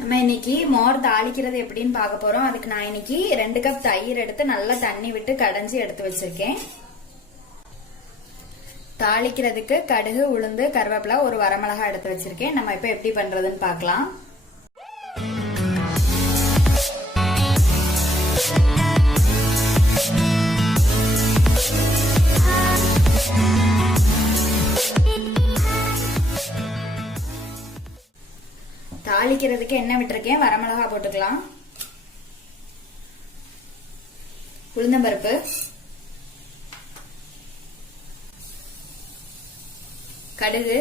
நம்ம இன்னைக்கு மோர் தாளிக்கிறது எப்படின்னு பார்க்க போறோம். அதுக்கு நான் இன்னைக்கு 2 கப் தயிர் எடுத்து நல்லா தண்ணி விட்டு கடைஞ்சி எடுத்து வச்சிருக்கேன். தாளிக்கிறதுக்கு கடுகு, உளுந்து, கருவேப்பிலை, ஒரு வரமிளகாய் எடுத்து வச்சிருக்கேன். நம்ம இப்ப எப்படி பண்றதுன்னு பார்க்கலாம். தாளிக்கிறதுக்கு எண்ணெய் விட்டுருக்கேன். வரமிளகாய் போட்டுக்கலாம். உளுந்தம்பருப்பு, கடுகு,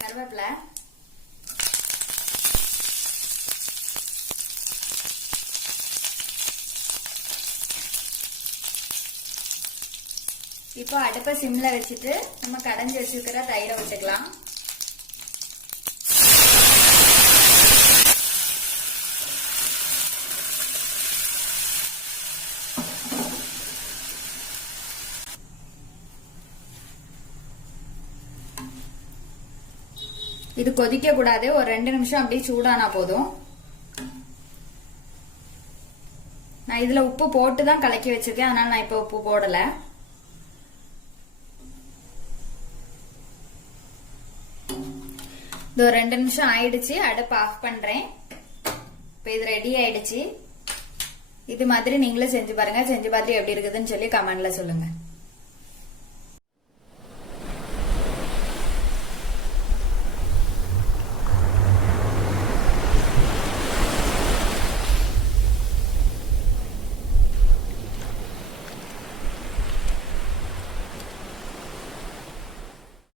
கருவேப்பிலை, இப்போ அடுப்பை சிம்ல வச்சுட்டு நம்ம கடைஞ்சி வச்சிருக்கிற தயிரை விட்டுக்கலாம். இது கொதிக்க கூடாது. ஒரு 2 நிமிஷம் அப்படியே சூடானா போதும். நான் இதுல உப்பு போட்டு தான் கலக்கி வச்சிருக்கேன், அதனால நான் இப்ப உப்பு போடல. இது 2 நிமிஷம் ஆயிடுச்சு. அடுப்பு ஆஃப் பண்றேன். இப்ப இது ரெடி ஆயிடுச்சு. இது மாதிரி நீங்களும் செஞ்சு பாருங்க. செஞ்சு பார்த்து எப்படி இருக்குதுன்னு சொல்லி கமெண்ட்ல சொல்லுங்க.